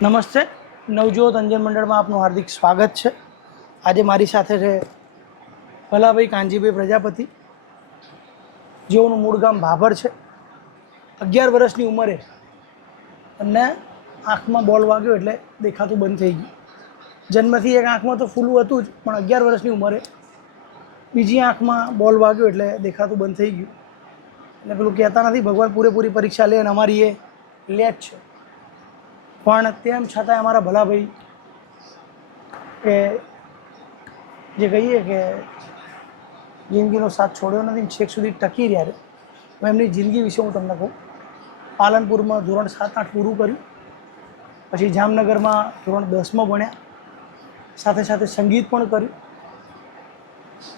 નમસ્તે, નવજોત અંજન મંડળમાં આપનું હાર્દિક સ્વાગત છે। આજે મારી સાથે છે ભલાભાઈ કાનજીભાઈ પ્રજાપતિ, જેઓનું મૂળ ગામ ભાભર છે। 11 વર્ષની ઉંમરે એમને આંખમાં બોલ વાગ્યો એટલે દેખાતું બંધ થઈ ગયું। જન્મથી એક આંખમાં તો ફૂલું હતું જ, પણ 11 વર્ષની ઉંમરે બીજી આંખમાં બોલ વાગ્યો એટલે દેખાતું બંધ થઈ ગયું। એટલે પેલું કહેતા નથી, ભગવાન પૂરેપૂરી પરીક્ષા લે અને અમારી એ લે જ છે। પણ તેમ છતાંય અમારા ભલાભાઈ કે જે કહીએ કે જિંદગીનો સાથ છોડ્યો નથી, છેક સુધી ટકી રહ્યા છે। એમની જિંદગી વિશે હું તમને કહું। પાલનપુરમાં ધોરણ 7-8 પૂરું કર્યું, પછી જામનગરમાં ધોરણ 10માં ભણ્યા, સાથે સાથે સંગીત પણ કર્યું,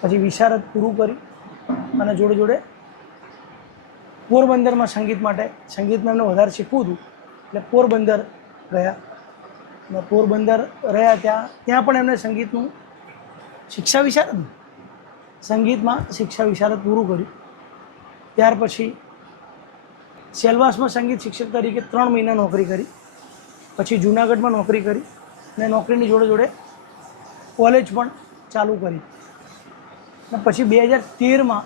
પછી વિશારદ પૂરું કર્યું અને જોડે જોડે પોરબંદરમાં સંગીતમાં એમને વધારે શીખવું હતું એટલે પોરબંદર ગયા અને પોરબંદર રહ્યા ત્યાં પણ એમને સંગીતનું સંગીતમાં શિક્ષા વિશારદ પૂરું કર્યું। ત્યાર પછી સેલવાસમાં સંગીત શિક્ષક તરીકે 3 મહિના નોકરી કરી, પછી જૂનાગઢમાં નોકરી કરી અને નોકરીની જોડે જોડે કોલેજ પણ ચાલુ કરી અને પછી 2013માં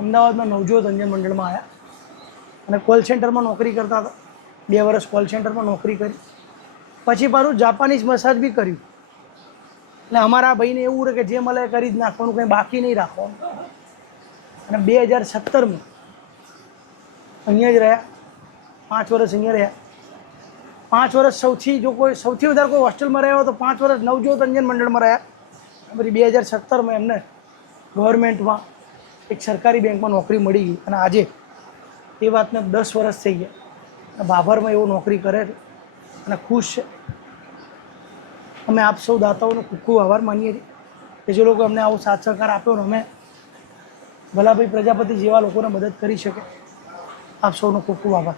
અમદાવાદમાં નવજોત અંજન મંડળમાં આવ્યા અને કોલ સેન્ટરમાં નોકરી કરતા હતા। 2 વર્ષ કોલ સેન્ટરમાં નોકરી કરી, પછી પાછું જાપાનીઝ મસાજ બી કર્યું। એટલે અમારા ભાઈને એવું રહે કે જે મળે કરી જ નાખવાનું, કંઈ બાકી નહીં રાખવાનું। અને 2017માં અહીંયા જ રહ્યા, 5 વર્ષ અહીંયા રહ્યા। 5 વર્ષ સૌથી વધારે કોઈ હોસ્ટેલમાં રહ્યા હોય તો 5 વર્ષ નવજોત અંજન મંડળમાં રહ્યા। પછી 2017માં એમને ગવર્મેન્ટમાં એક સરકારી બેંકમાં નોકરી મળી ગઈ અને આજે એ વાતને 10 વર્ષ થઈ ગયા। ભાભરમાં એવો નોકરી કરે છે અને ખુશ છે। અમે આપ સૌ દાતાઓનો ખૂબ ખૂબ આભાર માનીએ છીએ કે જે લોકો અમને આવો સાથ સહકાર આપ્યો ને અમે ભલાભાઈ પ્રજાપતિ જેવા લોકોને મદદ કરી શકે। આપ સૌનો ખૂબ ખૂબ આભાર।